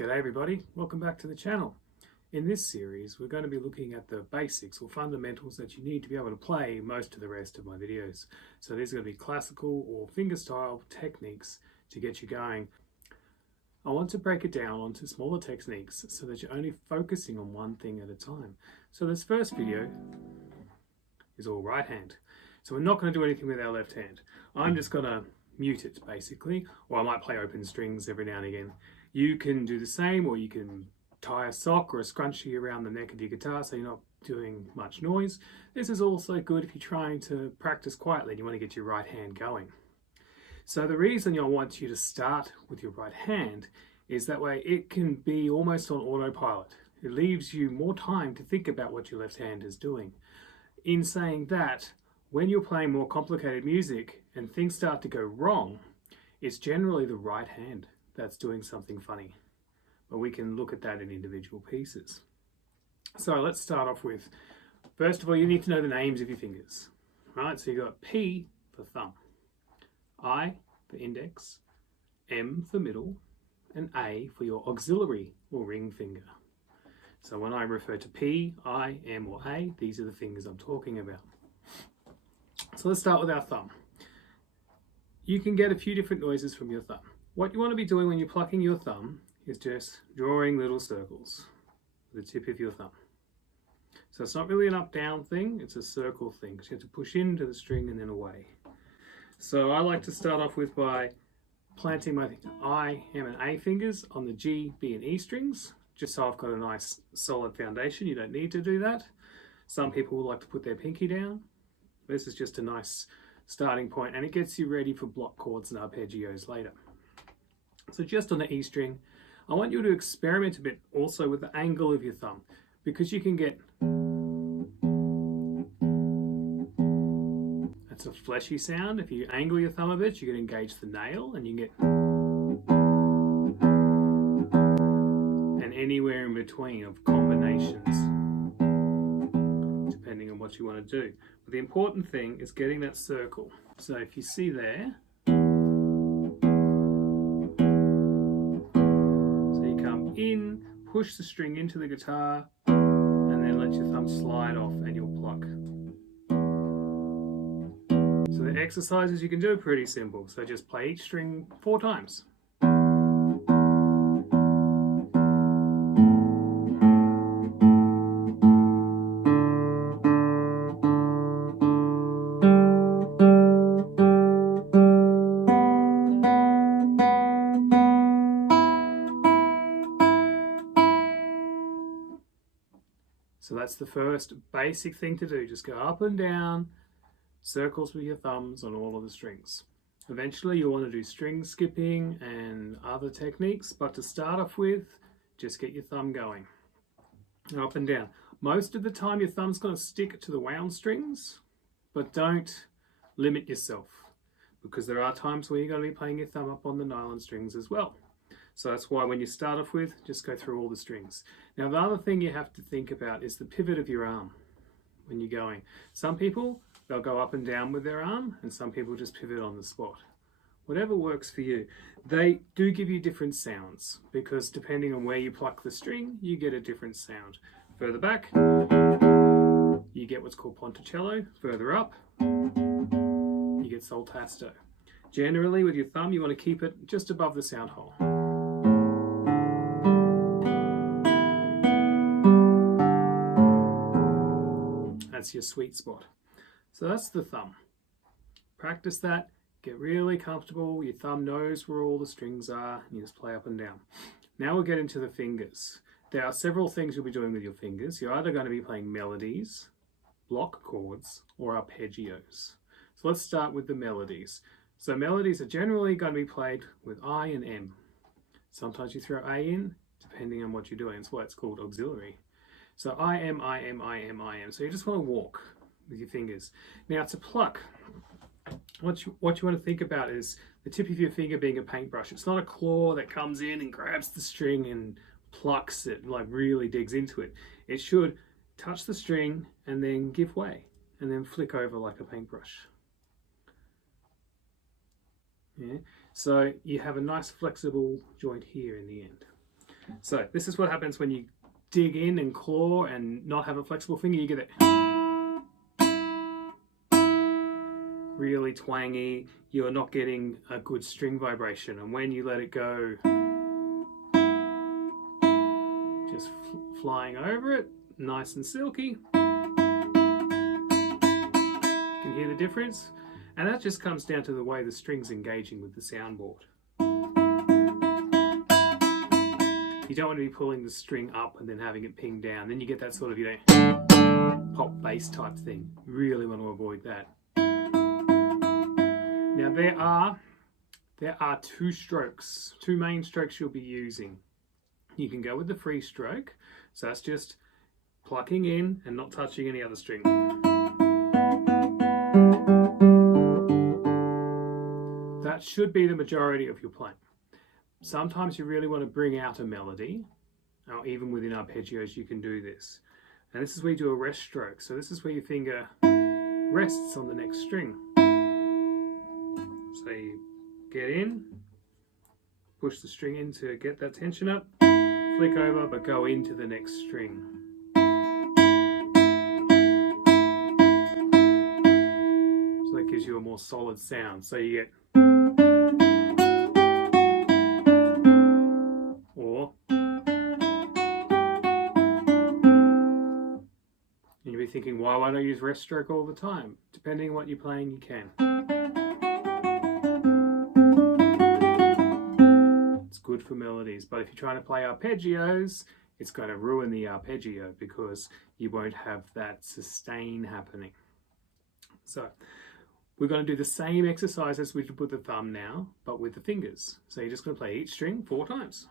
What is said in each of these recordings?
G'day everybody, welcome back to the channel. In this series we're going to be looking at the basics or fundamentals that you need to be able to play most of the rest of my videos. So these are going to be classical or fingerstyle techniques to get you going. I want to break it down onto smaller techniques so that you're only focusing on one thing at a time. So this first video is all right hand. So we're not going to do anything with our left hand. I'm just going to mute it basically, or I might play open strings every now and again. You can do the same, or you can tie a sock or a scrunchie around the neck of your guitar so you're not doing much noise. This is also good if you're trying to practice quietly and you want to get your right hand going. So the reason I want you to start with your right hand is that way it can be almost on autopilot. It leaves you more time to think about what your left hand is doing. In saying that, when you're playing more complicated music and things start to go wrong, it's generally the right hand that's doing something funny. But we can look at that in individual pieces. So let's start off with, first of all, you need to know the names of your fingers. Right, so you've got P for thumb, I for index, M for middle, and A for your auxiliary or ring finger. So when I refer to P, I, M, or A, these are the fingers I'm talking about. So let's start with our thumb. You can get a few different noises from your thumb. What you want to be doing when you're plucking your thumb is just drawing little circles with the tip of your thumb. So it's not really an up-down thing, it's a circle thing, because you have to push into the string and then away. So I like to start off with by planting my I, M, and A fingers on the G, B, and E strings, just so I've got a nice solid foundation. You don't need to do that. Some people would like to put their pinky down. This is just a nice starting point, and it gets you ready for block chords and arpeggios later. So just on the E string, I want you to experiment a bit also with the angle of your thumb, because you can get, that's a fleshy sound. If you angle your thumb a bit, you can engage the nail and you get, and anywhere in between of combinations, depending on what you want to do. But the important thing is getting that circle. So if you see there, in, push the string into the guitar, and then let your thumb slide off and you'll pluck. So the exercises you can do are pretty simple. So just play each string 4 times. So that's the first basic thing to do. Just go up and down, circles with your thumbs on all of the strings. Eventually you'll want to do string skipping and other techniques, but to start off with, just get your thumb going. Up and down. Most of the time your thumb's going to stick to the wound strings, but don't limit yourself, because there are times where you're going to be playing your thumb up on the nylon strings as well. So that's why when you start off with, just go through all the strings. Now the other thing you have to think about is the pivot of your arm when you're going. Some people, they'll go up and down with their arm, and some people just pivot on the spot. Whatever works for you. They do give you different sounds, because depending on where you pluck the string, you get a different sound. Further back, you get what's called ponticello. Further up, you get sol tasto. Generally with your thumb, you want to keep it just above the sound hole. That's your sweet spot. So that's the thumb. Practice that, get really comfortable, your thumb knows where all the strings are, and you just play up and down. Now we'll get into the fingers. There are several things you'll be doing with your fingers. You're either going to be playing melodies, block chords, or arpeggios. So let's start with the melodies. So melodies are generally going to be played with I and M. Sometimes you throw A in, depending on what you're doing. That's why it's called auxiliary. So I, M, I, M, I, M, I, M. So you just want to walk with your fingers. Now to pluck, what you want to think about is the tip of your finger being a paintbrush. It's not a claw that comes in and grabs the string and plucks it, like really digs into it. It should touch the string and then give way and then flick over like a paintbrush. Yeah? So you have a nice flexible joint here in the end. So this is what happens when you dig in and claw and not have a flexible finger. You get it really twangy. You're not getting a good string vibration, and when you let it go, just flying over it, nice and silky. You can hear the difference, and that just comes down to the way the string's engaging with the soundboard. You don't want to be pulling the string up and then having it ping down. Then you get that sort of, you know, pop bass type thing. You really want to avoid that. Now there are two strokes, two main strokes you'll be using. You can go with the free stroke, so that's just plucking in and not touching any other string. That should be the majority of your playing. Sometimes you really want to bring out a melody, or even within arpeggios you can do this. And this is where you do a rest stroke. So this is where your finger rests on the next string. So you get in, push the string in to get that tension up, flick over, but go into the next string. So that gives you a more solid sound. So you get, or, and you'll be thinking, why won't I use rest stroke all the time? Depending on what you're playing, you can. Good for melodies, but if you're trying to play arpeggios, it's going to ruin the arpeggio because you won't have that sustain happening. So we're going to do the same exercise as we did with the thumb now, but with the fingers. So you're just going to play each string 4 times.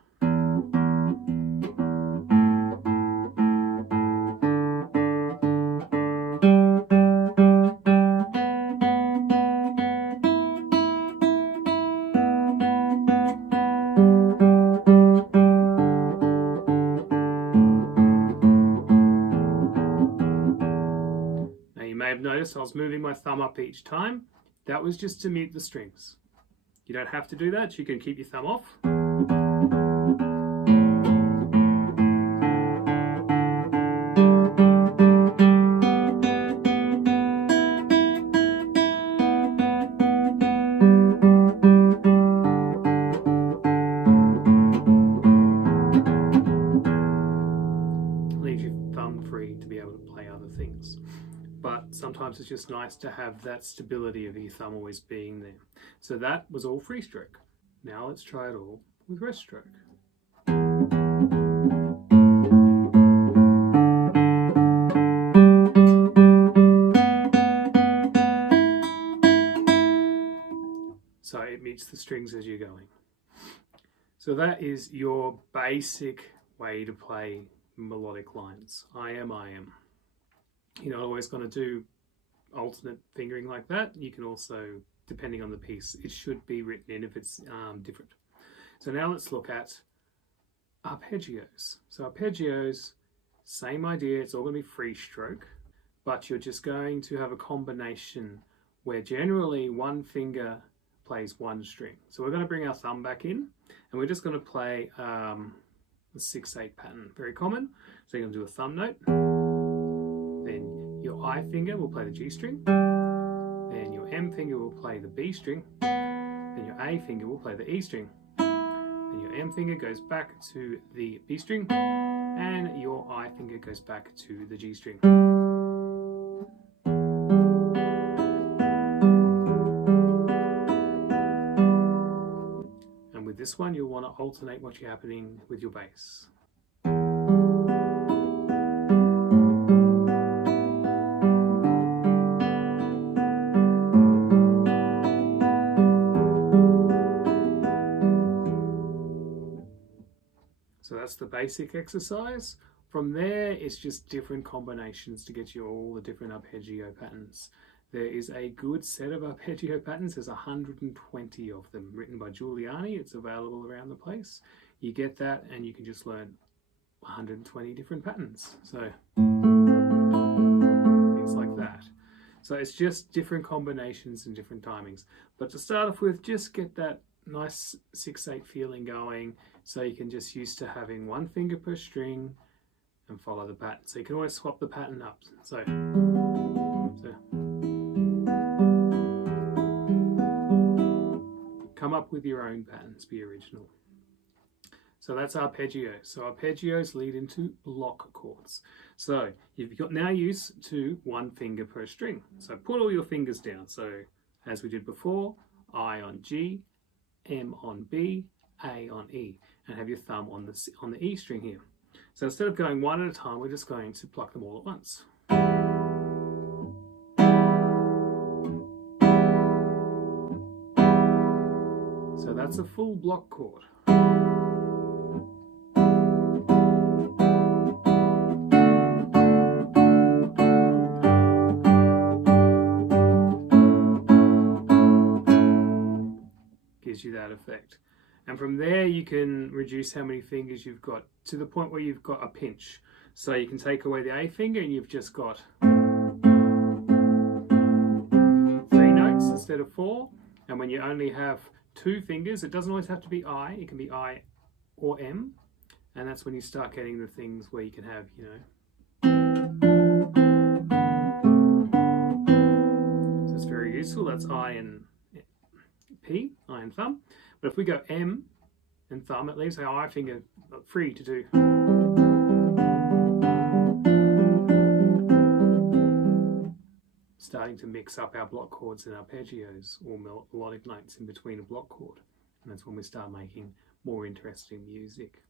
Notice I was moving my thumb up each time. That was just to mute the strings. You don't have to do that. You can keep your thumb off. Leave your thumb free to be able to play other things. But sometimes it's just nice to have that stability of your thumb always being there. So that was all free stroke. Now let's try it all with rest stroke. So it meets the strings as you're going. So that is your basic way to play melodic lines. I am. You're not always going to do alternate fingering like that. You can also, depending on the piece, it should be written in if it's different. So now let's look at arpeggios. So arpeggios, same idea, it's all going to be free stroke, but you're just going to have a combination where generally one finger plays one string. So we're going to bring our thumb back in and we're just going to play the 6/8 pattern, very common. So you're going to do a thumb note. Then your I finger will play the G string, then your M finger will play the B string, then your A finger will play the E string, then your M finger goes back to the B string, and your I finger goes back to the G string. And with this one, you'll want to alternate what's happening with your bass. So that's the basic exercise. From there, it's just different combinations to get you all the different arpeggio patterns. There is a good set of arpeggio patterns. There's 120 of them written by Giuliani. It's available around the place. You get that and you can just learn 120 different patterns. So things like that. So it's just different combinations and different timings. But to start off with, just get that nice 6/8 feeling going, so you can just used to having one finger per string and follow the pattern. So you can always swap the pattern up. So come up with your own patterns, be original. So that's arpeggios. So arpeggios lead into block chords. So you've got now used to one finger per string. So put all your fingers down. So as we did before, I on G, M on B, A on E, and have your thumb on the E string here. So instead of going one at a time, we're just going to pluck them all at once. So that's a full block chord. Gives you that effect. And from there you can reduce how many fingers you've got to the point where you've got a pinch. So you can take away the A finger and you've just got 3 notes instead of 4. And when you only have 2 fingers, it doesn't always have to be I, it can be I or M. And that's when you start getting the things where you can have, you know. So it's very useful. That's I and P, I and thumb. But if we go M and thumb, it leaves our I finger free to do. Starting to mix up our block chords and arpeggios, or melodic notes in between a block chord. And that's when we start making more interesting music.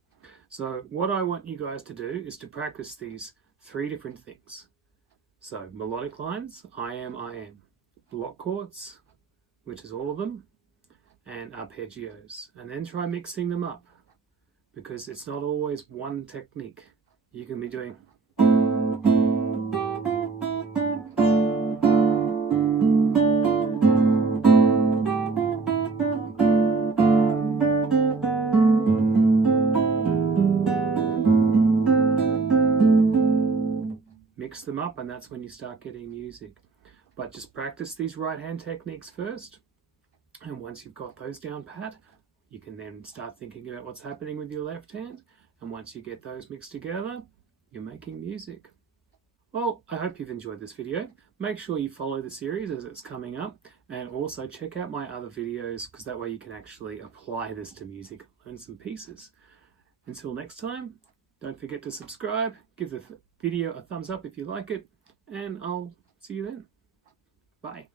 So what I want you guys to do is to practice these 3 different things. So melodic lines, I am, block chords, which is all of them, and arpeggios, and then try mixing them up, because it's not always one technique. You can be doing mix them up, and that's when you start getting music. But just practice these right hand techniques first. And once you've got those down pat, you can then start thinking about what's happening with your left hand. And once you get those mixed together, you're making music. Well, I hope you've enjoyed this video. Make sure you follow the series as it's coming up, and also check out my other videos, because that way you can actually apply this to music, learn some pieces. Until next time, don't forget to subscribe, give the video a thumbs up if you like it, and I'll see you then. Bye.